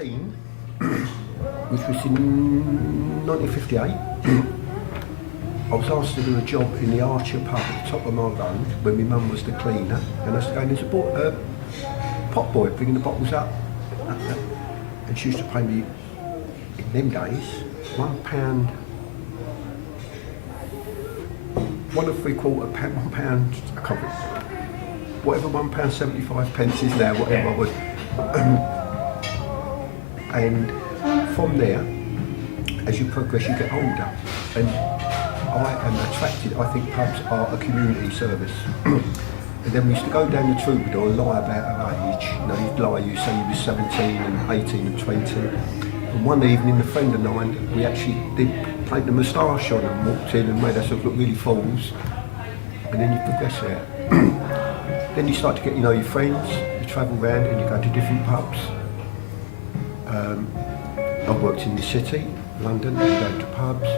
17, which was in 1958, I was asked to do a job in the Archer pub at the top of my road when my mum was the cleaner, and I was going as a pot boy, bringing the bottles up. And she used to pay me, in them days, £1, £1.75, £1, I can't remember, whatever £1.75 is now, whatever it was. And from there, as you progress, you get older. And I am attracted, I think pubs are a community service. And then we used to go down the Troubadour and lie about our age. You know, you'd lie, you say you were 17 and 18 and 20. And one evening, a friend of mine, we actually did paint the moustache on and walked in and made ourselves look really fools. And then you progress there. Then you start to get, you know, your friends, you travel around and you go to different pubs. I've worked in the city, London, you go to pubs.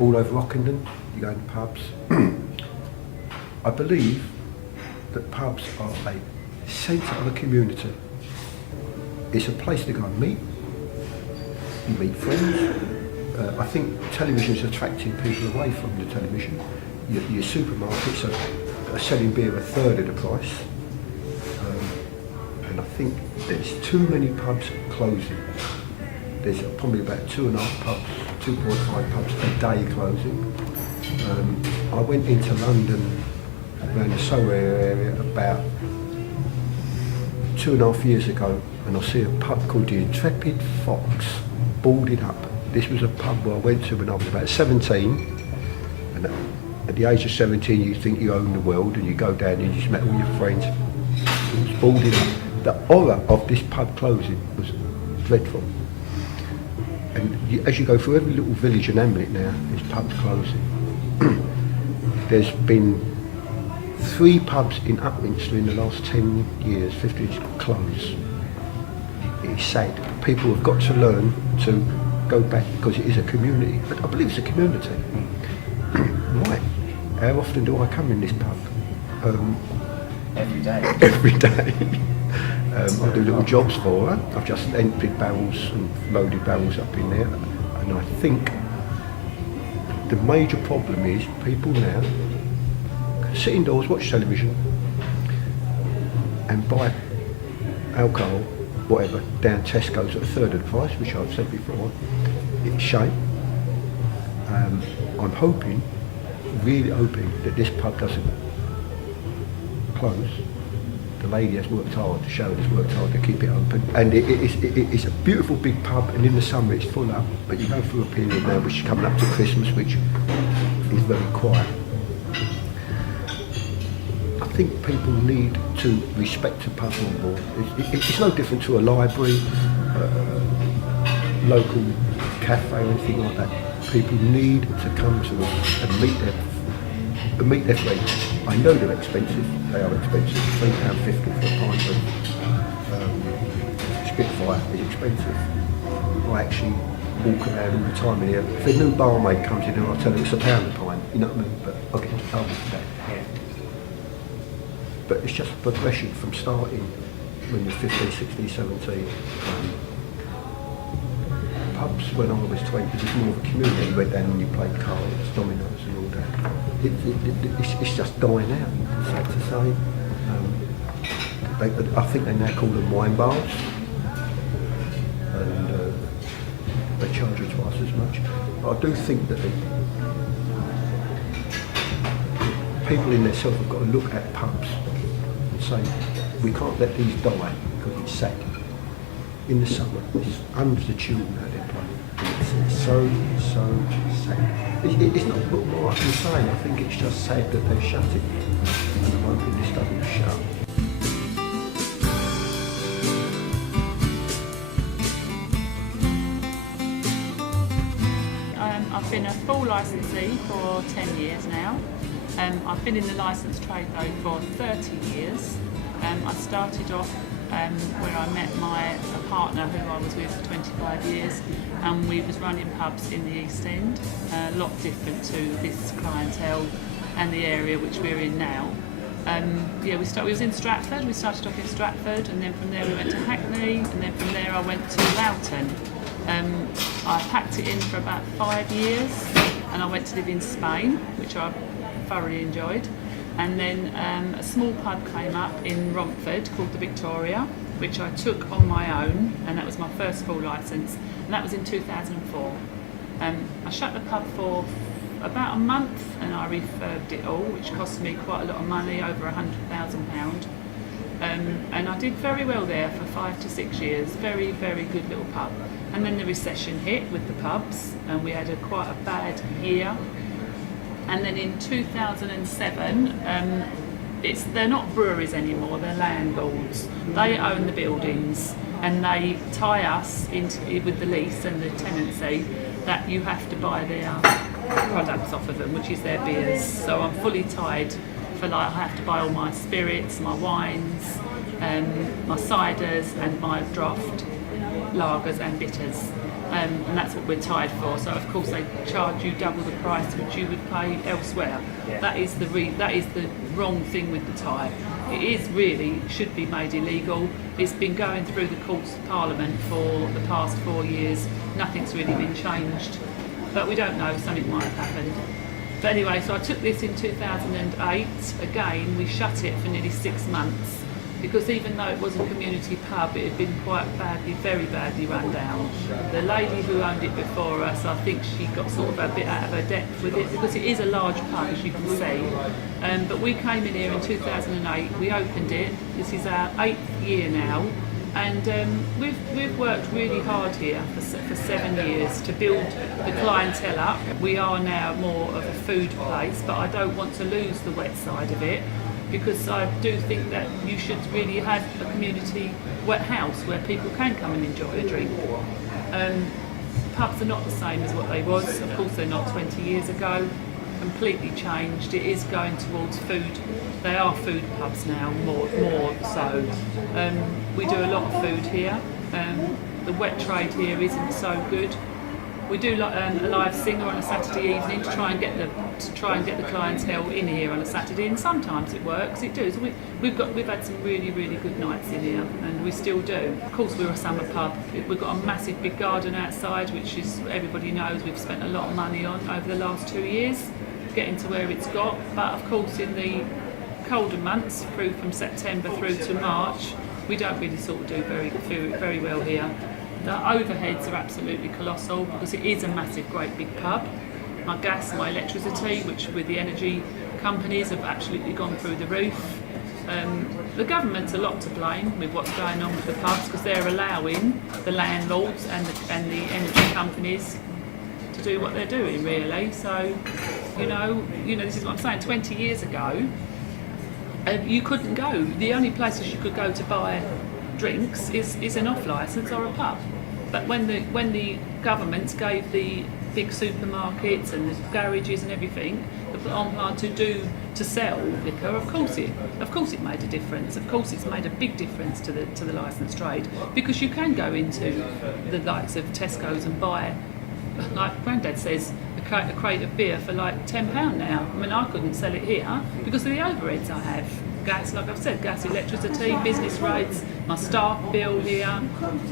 All over Rockenden, you go to pubs. I believe that pubs are a centre of a community. It's a place to go and meet. You meet friends. I think television is attracting people away from the television. Your supermarkets are selling beer a third of the price. And I think there's too many pubs closing. There's probably about 2.5 pubs, 2.5 pubs a day closing. I went into London around the Soho area about 2.5 years ago, and I see a pub called the Intrepid Fox, boarded up. This was a pub where I went to when I was about 17, and at the age of 17 you think you own the world, and you go down and you just met all your friends. It was boarded up. The horror of this pub closing was dreadful. And as you go through every little village and hamlet now, there's pubs closing. There's been 3 pubs in Upminster in the last 10 years, 15 years, closed. It's sad. People have got to learn to go back because it is a community. But I believe it's a community. Why? How often do I come in this pub? Every day. Every day. I do little jobs for her. I've just emptied barrels and loaded barrels up in there. And I think the major problem is people now sit indoors, watch television and buy alcohol, whatever, down Tesco's at a third of the price, which I've said before. It's a shame. I'm hoping, really hoping, that this pub doesn't close. The lady has worked hard, the show has worked hard to keep it open. And it's a beautiful big pub, and in the summer it's full up, but you go through a period now which is coming up to Christmas, which is very quiet. I think people need to respect a pub more. It's no different to a library, local cafe or anything like that. People need to come to it and meet their friends. I know they're expensive, they are expensive. £3.50 for a pint of Spitfire is expensive. I actually walk around all the time in here. If a new barmaid comes in, I'll tell her it's £1 a pint, you know what I mean? But I'll get into trouble for that. Yeah. But it's just a progression from starting when you're 15, 16, 17. Pubs when I was 20 was more of a community. You went down and you played cards, dominoes and all that. It's just dying out, sad to say. I think they now call them wine bars, and they charge you twice as much. But I do think that people in themselves have got to look at pubs and say, we can't let these die because it's sad. In the summer, there's hundreds of children out there playing. It's so sad. It's not what I can say. I think it's just sad that they shut it, and I'm hoping this doesn't shut. I've been a full licensee for 10 years now. I've been in the licence trade though for 30 years. I started off where I met my partner who I was with for 25 years, and we was running pubs in the East End, a lot different to this clientele and the area which we're in now. Yeah, we was in Stratford. We started off in Stratford, and then from there we went to Hackney, and then from there I went to Loughton. I packed it in for about 5 years, and I went to live in Spain, which I thoroughly enjoyed. And then a small pub came up in Romford called the Victoria, which I took on my own, and that was my first full licence, and that was in 2004. I shut the pub for about a month, and I refurbed it all, which cost me quite a lot of money, over £100,000. And I did very well there for 5 to 6 years. Very, very good little pub. And then the recession hit with the pubs, and we had quite a bad year. And then in 2007, they're not breweries anymore, they're landlords. They own the buildings, and they tie us into with the lease and the tenancy that you have to buy their products off of them, which is their beers. So I'm fully tied for, like, I have to buy all my spirits, my wines, my ciders, and my draft lagers and bitters. And that's what we're tied for. So of course they charge you double the price which you would pay elsewhere. That is the wrong thing with the tie. It is really should be made illegal. It's been going through the courts of Parliament for the past 4 years. Nothing's really been changed, but we don't know. Something might have happened. But anyway, so I took this in 2008. Again, we shut it for nearly 6 months, because even though it was a community pub, it had been quite badly, very badly run down. The lady who owned it before us, I think she got sort of a bit out of her depth with it, because it is a large pub, as you can see. But we came in here in 2008, we opened it. This is our 8th year now, and we've worked really hard here for 7 years to build the clientele up. We are now more of a food place, but I don't want to lose the wet side of it, because I do think that you should really have a community wet house where people can come and enjoy a drink. Pubs are not the same as what they was. Of course they're not 20 years ago. Completely changed. It is going towards food. They are food pubs now, more so. We do a lot of food here. The wet trade here isn't so good. We do a live singer on a Saturday evening to try and get the clientele in here on a Saturday, and sometimes it works. It does. We've had some really, really good nights in here, and we still do. Of course, we're a summer pub. We've got a massive big garden outside, which is everybody knows we've spent a lot of money on over the last 2 years, getting to where it's got. But of course, in the colder months, through from September through to March, we don't really sort of do very well here. The overheads are absolutely colossal, because it is a massive, great big pub. My gas, my electricity, which with the energy companies have absolutely gone through the roof. The government's a lot to blame with what's going on with the pubs, because they're allowing the landlords and the energy companies to do what they're doing, really. So, you know, this is what I'm saying. 20 years ago, you couldn't go. The only places you could go to buy drinks is an off licence or a pub. But when the governments gave the big supermarkets and the garages and everything to sell liquor, of course it made a difference. Of course it's made a big difference to the licensed trade, because you can go into the likes of Tesco's and buy, like Grandad says, a crate of beer for like £10 now. I mean, I couldn't sell it here because of the overheads I have. Gas, like I've said, gas, electricity, business rates, my staff bill here,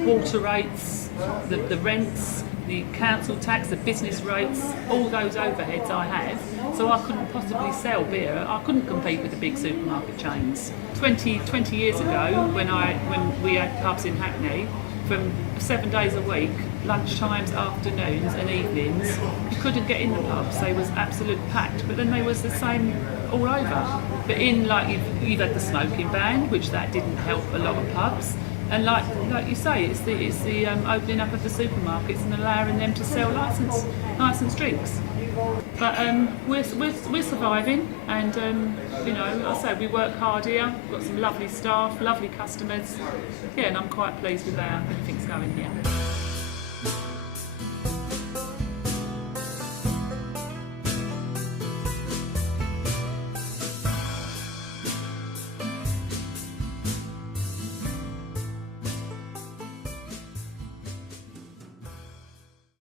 water rates, the rents, the council tax, the business rates, all those overheads I have. So I couldn't possibly sell beer. I couldn't compete with the big supermarket chains. 20 years ago, when we had pubs in Hackney, from 7 days a week, lunchtimes, afternoons and evenings, you couldn't get in the pubs. They was absolutely packed, but then they was the same all over. But in, like, you've had the smoking ban, which that didn't help a lot of pubs. And like you say, it's the opening up of the supermarkets and allowing them to sell licensed drinks. But we're surviving, and you know, like I say, we work hard here. We've got some lovely staff, lovely customers. Yeah, and I'm quite pleased with how everything's going here.